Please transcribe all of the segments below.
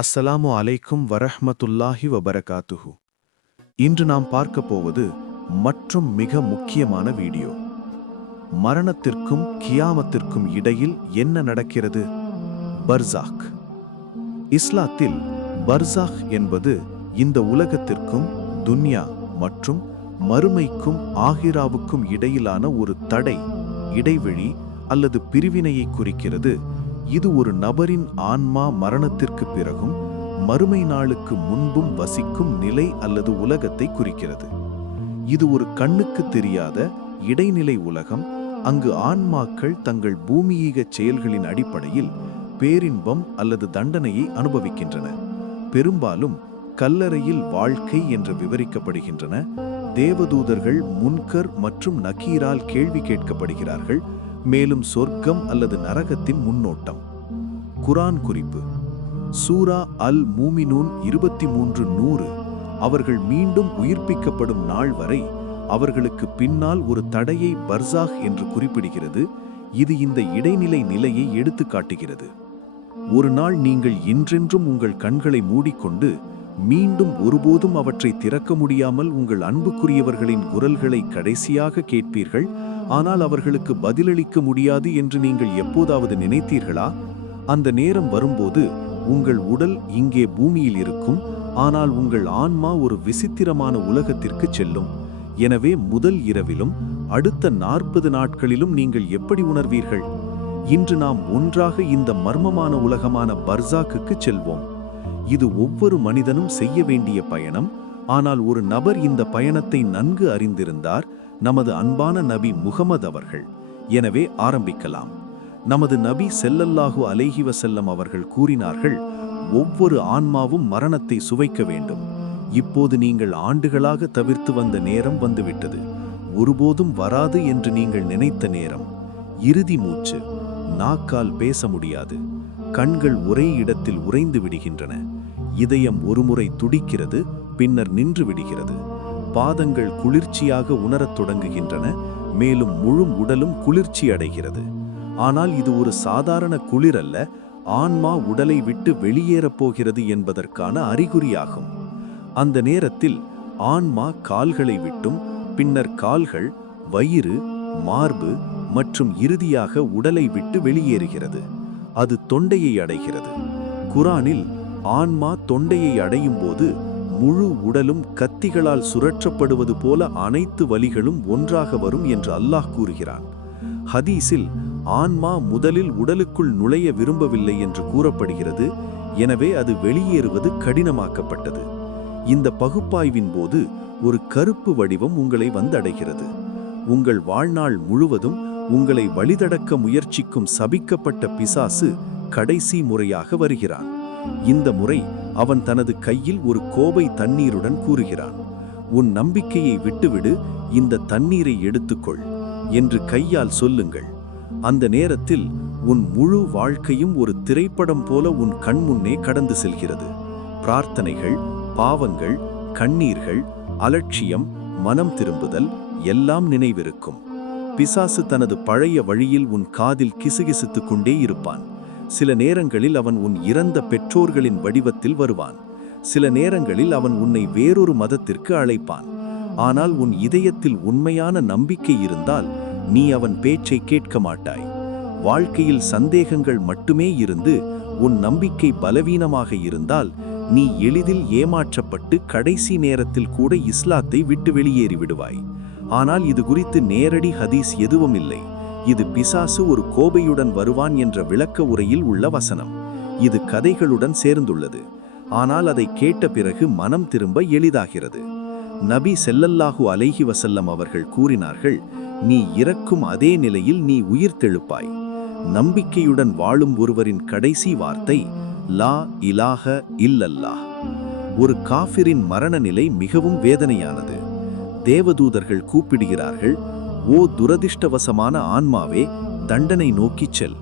அஸ்ஸலாமு அலைக்கும் வரஹ்மத்துல்லாஹி வபரகாத்துஹு. இன்று நாம் பார்க்க போவது மற்றும் மிக முக்கியமான வீடியோ. மரணத்திற்கும் கியாமத்திற்கும் இடையில் என்ன நடக்கிறது? பர்சாக். இஸ்லாத்தில் பர்சாக் என்பது இந்த உலகத்திற்கும் துன்யா மற்றும் மறுமைக்கும் ஆகிராவுக்கும் இடையிலான ஒரு தடை, இடைவெளி அல்லது பிரிவினையை குறிக்கிறது. இது ஒரு நபரின் ஆன்மா மரணத்திற்கு பிறகும் மறுமை நாளுக்கு முன்பும் வசிக்கும் நிலை அல்லது உலகத்தை குறிக்கிறது. இது ஒரு கண்ணுக்கு தெரியாத இடைநிலை உலகம். அங்கு ஆன்மாக்கள் தங்கள் பூமியீக செயல்களின் அடிப்படையில் பேரின்பம் அல்லது தண்டனையை அனுபவிக்கின்றன. பெரும்பாலும் கல்லறையில் வாழ்க்கை என்று விவரிக்கப்படுகின்றன. தேவதூதர்கள் முன்கர் மற்றும் நக்கீரால் கேள்வி கேட்கப்படுகிறார்கள். மேலும் சொர்க்கம் அல்லது நரகத்தின் முன்னோட்டம். குர்ஆன் குறிப்பு: சூரா அல் மூமினூன் 23:100. அவர்கள் மீண்டும் உயிர்ப்பிக்கப்படும் நாள் வரை அவர்களுக்கு பின்னால் ஒரு தடையை பர்சாக் என்று குறிப்பிடுகிறது. இது இந்த இடைநிலை நிலையை எடுத்து காட்டுகிறது. ஒரு நாள் நீங்கள் என்றென்றும் உங்கள் கண்களை மூடிக்கொண்டு மீண்டும் ஒருபோதும் அவற்றை திறக்க முடியாமல் உங்கள் அன்புக்குரியவர்களின் குரல்களை கடைசியாக கேட்பீர்கள். ஆனால் அவர்களுக்கு பதிலளிக்க முடியாது என்று நீங்கள் எப்போதாவது நினைத்தீர்களா? அந்த நேரம் வரும்போது உங்கள் உடல் இங்கே பூமியில் இருக்கும், ஆனால் உங்கள் ஆன்மா ஒரு விசித்திரமான உலகத்திற்கு செல்லும். எனவே முதல் இரவிலும் அடுத்த 40 நாட்களிலும் நீங்கள் எப்படி உணர்வீர்கள்? இன்று நாம் ஒன்றாக இந்த மர்மமான உலகமான பர்சாக்குக்கு செல்வோம். இது ஒவ்வொரு மனிதனும் செய்ய வேண்டிய பயணம். ஆனால் ஒரு நபர் இந்த பயணத்தை நன்கு அறிந்திருந்தார், நமது அன்பான நபி முகமது அவர்கள். எனவே ஆரம்பிக்கலாம். நமது நபி ஸல்லல்லாஹு அலைஹி வஸல்லம் அவர்கள் கூறினார்கள், ஒவ்வொரு ஆன்மாவும் மரணத்தை சுவைக்க வேண்டும். இப்போது நீங்கள் ஆண்டுகளாக தவிர்த்து வந்த நேரம் வந்துவிட்டது. ஒருபோதும் வராது என்று நீங்கள் நினைத்த நேரம். இறுதி மூச்சு. நாக்கால் பேச முடியாது. கண்கள் ஒரே இடத்தில் உறைந்து விடுகின்றன. இதயம் ஒருமுறை துடிக்கிறது, பின்னர் நின்று விடுகிறது. பாதங்கள் குளிர்ச்சியாக உணரத் தொடங்குகின்றன, மேலும் முழு உடலும் குளிர்ச்சி அடைகிறது. ஆனால் இது ஒரு சாதாரண குளிர் அல்ல, ஆன்மா உடலை விட்டு வெளியேறப் போகிறது என்பதற்கான அறிகுறியாகும். அந்த நேரத்தில் ஆன்மா கால்களை விட்டும், பின்னர் கால்கள், வயிறு, மார்பு மற்றும் இறுதியாக உடலை விட்டு வெளியேறுகிறது. அது தொண்டையை அடைகிறது. குர்ஆனில் ஆன்மா தொண்டையை அடையும் போது முழு உடலும் கத்திகளால் சுழற்றப்படுவது போல அனைத்து வலிகளும் ஒன்றாக வரும் என்று அல்லாஹ் கூறுகிறான். ஹதீஸில் ஆன்மா முதலில் உடலுக்குள் நுழைய விரும்பவில்லை என்று கூறப்படுகிறது. எனவே அது வெளியேறுவது கடினமாக்கப்பட்டது. இந்த பகுப்பாய்வின் போது ஒரு கருப்பு வடிவம் உங்களை வந்தடைகிறது. உங்கள் வாழ்நாள் முழுவதும் உங்களை வழிதடக்க முயற்சிக்கும் சபிக்கப்பட்ட பிசாசு கடைசி முறையாக வருகிறான். இந்த முறை அவன் தனது கையில் ஒரு கோப்பை தண்ணீருடன் கூறுகிறான், உன் நம்பிக்கையை விட்டுவிடு, இந்த தண்ணீரை எடுத்துக்கொள் என்று கையால் சொல்லுங்கள். அந்த நேரத்தில் உன் முழு வாழ்க்கையும் ஒரு திரைப்படம் போல உன் கண்முன்னே கடந்து செல்கிறது. பிரார்த்தனைகள், பாவங்கள், கண்ணீர்கள், அலட்சியம், மனம் திரும்புதல் எல்லாம் நினைவிருக்கும். பிசாசு தனது பழைய வழியில் உன் காதில் கிசுகிசுத்துக் கொண்டே இருப்பான். சில நேரங்களில் அவன் உன் இறந்த பெற்றோர்களின் வடிவத்தில் வருவான். சில நேரங்களில் அவன் உன்னை வேறொரு மதத்திற்கு அழைப்பான். ஆனால் உன் இதயத்தில் உண்மையான நம்பிக்கை இருந்தால் நீ அவன் பேச்சை கேட்க மாட்டாய். வாழ்க்கையில் சந்தேகங்கள் மட்டுமே இருந்து உன் நம்பிக்கை பலவீனமாக இருந்தால் நீ எளிதில் ஏமாற்றப்பட்டு கடைசி நேரத்தில் கூட இஸ்லாத்தை விட்டு வெளியேறி விடுவாய். ஆனால் இது குறித்து நேரடி ஹதீஸ் எதுவும் இல்லை. இது பிசாசு ஒரு கோபையுடன் வருவான் என்ற விளக்க உரையில் உள்ள வசனம். இது கதைகளுடன் சேர்ந்துள்ளது. ஆனால் அதை கேட்ட பிறகு மனம் திரும்ப எளிதாகிறது. நபி ஸல்லல்லாஹு அலைஹி வஸல்லம் அவர்கள் கூறினார்கள், நீ இறக்கும் அதே நிலையில் நீ உயிர்த்தெழுப்பாய். நம்பிக்கையுடன் வாழும் ஒருவரின் கடைசி வார்த்தை லா இலாஹ இல்லல்லாஹ். ஒரு காஃபிரின் மரண நிலை மிகவும் வேதனையானது. தேவதூதர்கள் கூப்பிடுகிறார்கள், ஓ துரதிர்ஷ்டவசமான ஆன்மாவே, தண்டனை நோக்கிச் செல்,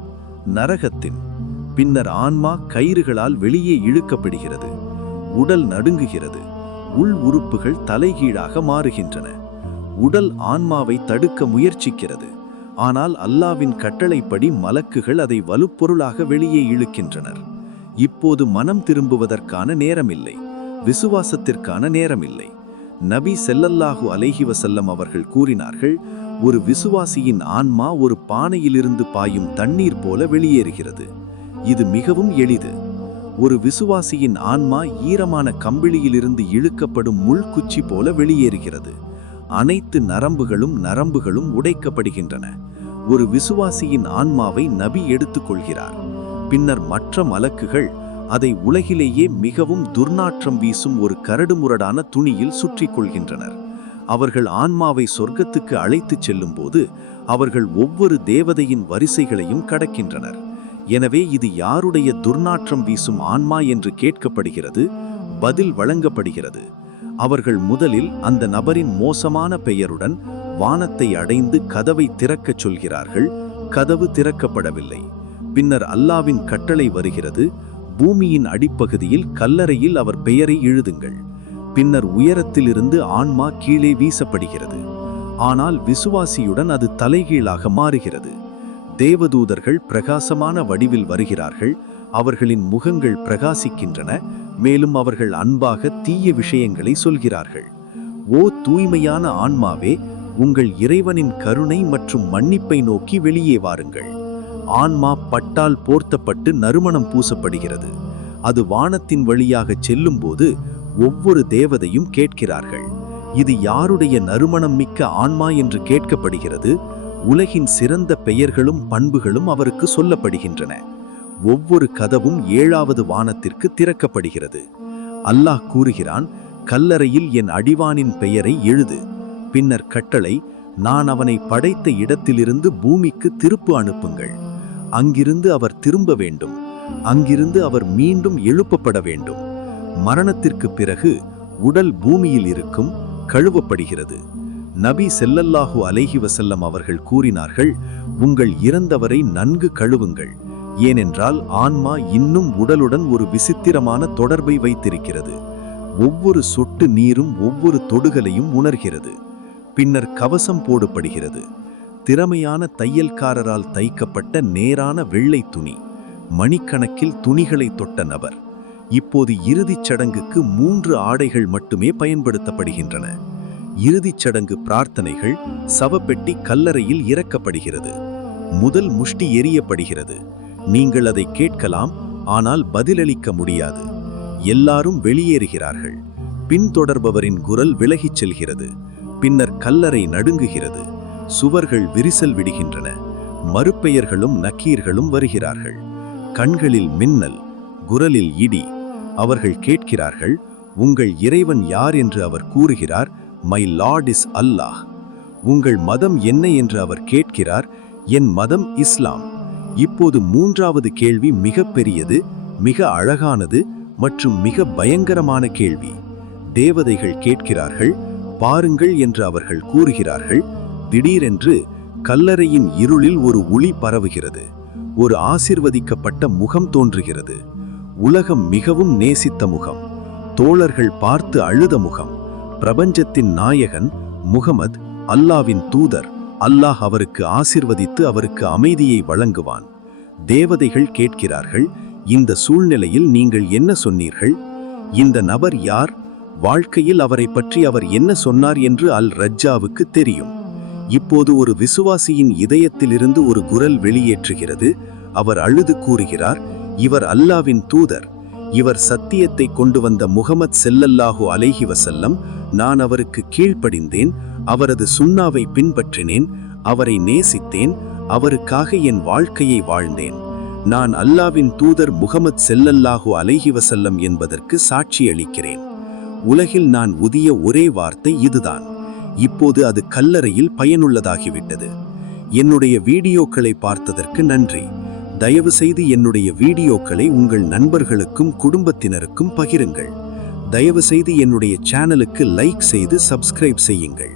நரகத்தின். பின்னர் ஆன்மா கயிறுகளால் வெளியே இழுக்கப்படுகிறது. உடல் நடுங்குகிறது. உள் உறுப்புகள் தலைகீழாக மாறுகின்றன. உடல் ஆன்மாவை தடுக்க முயற்சிக்கிறது. ஆனால் அல்லாவின் கட்டளைப்படி மலக்குகள் அதை வலுப்பொருளாக வெளியே இழுக்கின்றனர். இப்போது மனம் திரும்புவதற்கான நேரமில்லை, விசுவாசத்திற்கான நேரமில்லை. நபி ஸல்லல்லாஹு அலைஹி வஸல்லம் அவர்கள் கூறினார்கள், ஒரு விசுவாசியின் ஆன்மா ஒரு பானையிலிருந்து பாயும் தண்ணீர் போல வெளியேறுகிறது. இது மிகவும் எளிது. ஒரு விசுவாசியின் ஆன்மா ஈரமான கம்பிளியிலிருந்து இழுக்கப்படும் முள்குச்சி போல வெளியேறுகிறது. அனைத்து நரம்புகளும் உடைக்கப்படுகின்றன. ஒரு விசுவாசியின் ஆன்மாவை நபி எடுத்துக்கொள்கிறார். பின்னர் மற்ற மலக்குகள் அதை உலகிலேயே மிகவும் துர்நாற்றம் வீசும் ஒரு கரடுமுரடான துணியில் சுற்றி கொள்கின்றனர். அவர்கள் ஆன்மாவை சொர்க்கத்துக்கு அழைத்துச் செல்லும்போது அவர்கள் ஒவ்வொரு தேவதையின் வரிசைகளையும் கடக்கின்றனர். எனவே இது யாருடைய துர்நாற்றம் வீசும் ஆன்மா என்று கேட்கப்படுகிறது. பதில் வழங்கப்படுகிறது. அவர்கள் முதலில் அந்த நபரின் மோசமான பெயருடன் வானத்தை அடைந்து கதவை திறக்கச் சொல்கிறார்கள். கதவு திறக்கப்படவில்லை. பின்னர் அல்லாவின் கட்டளை வருகிறது, பூமியின் அடிப்பகுதியில் கல்லறையில் அவர் பெயரை எழுதுங்கள். பின்னர் உயரத்திலிருந்து ஆன்மா கீழே வீசப்படுகிறது. ஆனால் விசுவாசியுடன் அது தலைகீழாக மாறுகிறது. தேவதூதர்கள் பிரகாசமான வடிவில் வருகிறார்கள். அவர்களின் முகங்கள் பிரகாசிக்கின்றன. மேலும் அவர்கள் அன்பாக தீய விஷயங்களை சொல்கிறார்கள். ஓ தூய்மையான ஆன்மாவே, உங்கள் இறைவனின் கருணை மற்றும் மன்னிப்பை நோக்கி வெளியே வாருங்கள். ஆன்மா பட்டால் போர்த்தப்பட்டு நறுமணம் பூசப்படுகிறது. அது வானத்தின் வழியாக செல்லும்போது ஒவ்வொரு தேவதையும் கேட்கிறார்கள், இது யாருடைய நறுமணம் மிக்க ஆன்மா என்று கேட்கப்படுகிறது. உலகின் சிறந்த பெயர்களும் பண்புகளும் அவருக்கு சொல்லப்படுகின்றன. ஒவ்வொரு கதவும் 7வது வானத்திற்கு திறக்கப்படுகிறது. அல்லாஹ் கூறுகிறான், கல்லறையில் என் அடிவானின் பெயரை எழுது. பின்னர் கட்டளை, நான் அவனை படைத்த இடத்திலிருந்து பூமிக்கு திருப்பு அனுப்புங்கள். அங்கிருந்து அவர் திரும்ப வேண்டும். அங்கிருந்து அவர் மீண்டும் எழுப்பப்பட வேண்டும். மரணத்திற்கு பிறகு உடல் பூமியில் இருக்கும், கழுவப்படுகிறது. நபி ஸல்லல்லாஹு அலைஹி வஸல்லம் அவர்கள் கூறினார்கள், உங்கள் இறந்தவரை நன்கு கழுவுங்கள். ஏனென்றால் ஆன்மா இன்னும் உடலுடன் ஒரு விசித்திரமான தொடர்பை வைத்திருக்கிறது. ஒவ்வொரு சொட்டு நீரும் ஒவ்வொரு தொடுகளையும் உணர்கிறது. பின்னர் கவசம் போடப்படுகிறது. திறமையான தையல்காரரால் தைக்கப்பட்ட நேரான வெள்ளை துணி. மணிக்கணக்கில் துணிகளை தொட்ட நபர். இப்போது இறுதிச் சடங்குக்கு 3 ஆடைகள் மட்டுமே பயன்படுத்தப்படுகின்றன. இறுதிச் சடங்கு பிரார்த்தனைகள். சவப்பெட்டி கல்லறையில் இறக்கப்படுகிறது. முதல் முஷ்டி எரியப்படுகிறது. நீங்கள் அதை கேட்கலாம், ஆனால் பதிலளிக்க முடியாது. எல்லாரும் வெளியேறுகிறார்கள். பின்தொடர்பவரின் குரல் விலகிச் செல்கிறது. பின்னர் கல்லறை நடுங்குகிறது. சுவர்கள் விரிசல் விடுகின்றன. மறுபெயர்களும் நக்கீர்களும் வருகிறார்கள். கண்களில் மின்னல், குரலில் இடி. அவர்கள் கேட்கிறார்கள், உங்கள் இறைவன் யார் என்று அவர் கூறுகிறார், மை லார்ட் இஸ் அல்லாஹ். உங்கள் மதம் என்ன என்று அவர் கேட்கிறார், என் மதம் இஸ்லாம். இப்போது 3வது கேள்வி மிக பெரியது, மிக அழகானது மற்றும் மிக பயங்கரமான கேள்வி. தேவதைகள் கேட்கிறார்கள், பாருங்கள் என்று அவர்கள் கூறுகிறார்கள். திடீரென்று கல்லறையின் இருளில் ஒரு ஒளி பரவுகிறது. ஒரு ஆசிர்வதிக்கப்பட்ட முகம் தோன்றுகிறது. உலகம் மிகவும் நேசித்த முகம். தோழர்கள் பார்த்து அழுத முகம். பிரபஞ்சத்தின் நாயகன் முகமது, அல்லாவின் தூதர். அல்லாஹ் அவருக்கு ஆசிர்வதித்து அவருக்கு அமைதியை வழங்குவான். தேவதைகள் கேட்கிறார்கள், இந்த சூழ்நிலையில் நீங்கள் என்ன சொன்னீர்கள்? இந்த நபர் யார்? வாழ்க்கையில் அவரை பற்றி அவர் என்ன சொன்னார் என்று அல் ரஜ்ஜாவுக்கு தெரியும். இப்போது ஒரு விசுவாசியின் இதயத்திலிருந்து ஒரு குரல் வெளியேற்றுகிறது. அவர் அழுது கூறுகிறார், இவர் அல்லாவின் தூதர். இவர் சத்தியத்தை கொண்டு வந்த முகமது ஸல்லல்லாஹு அலைஹி வஸல்லம். நான் அவருக்கு கீழ்ப்படிந்தேன். அவரது சுன்னாவை பின்பற்றினேன். அவரை நேசித்தேன். அவருக்காக என் வாழ்க்கையை வாழ்ந்தேன். நான் அல்லாவின் தூதர் முகமது ஸல்லல்லாஹு அலைஹி வஸல்லம் என்பதற்கு சாட்சி அளிக்கிறேன். உலகில் நான் உதிய ஒரே வார்த்தை இதுதான். இப்போது அது கல்லறையில் பயனுள்ளதாகிவிட்டது. என்னுடைய வீடியோக்களை பார்த்ததற்கு நன்றி. தயவு செய்து என்னுடைய வீடியோக்களை உங்கள் நண்பர்களுக்கும் குடும்பத்தினருக்கும் பகிருங்கள். தயவு செய்து என்னுடைய சேனலுக்கு லைக் செய்து சப்ஸ்கிரைப் செய்யுங்கள்.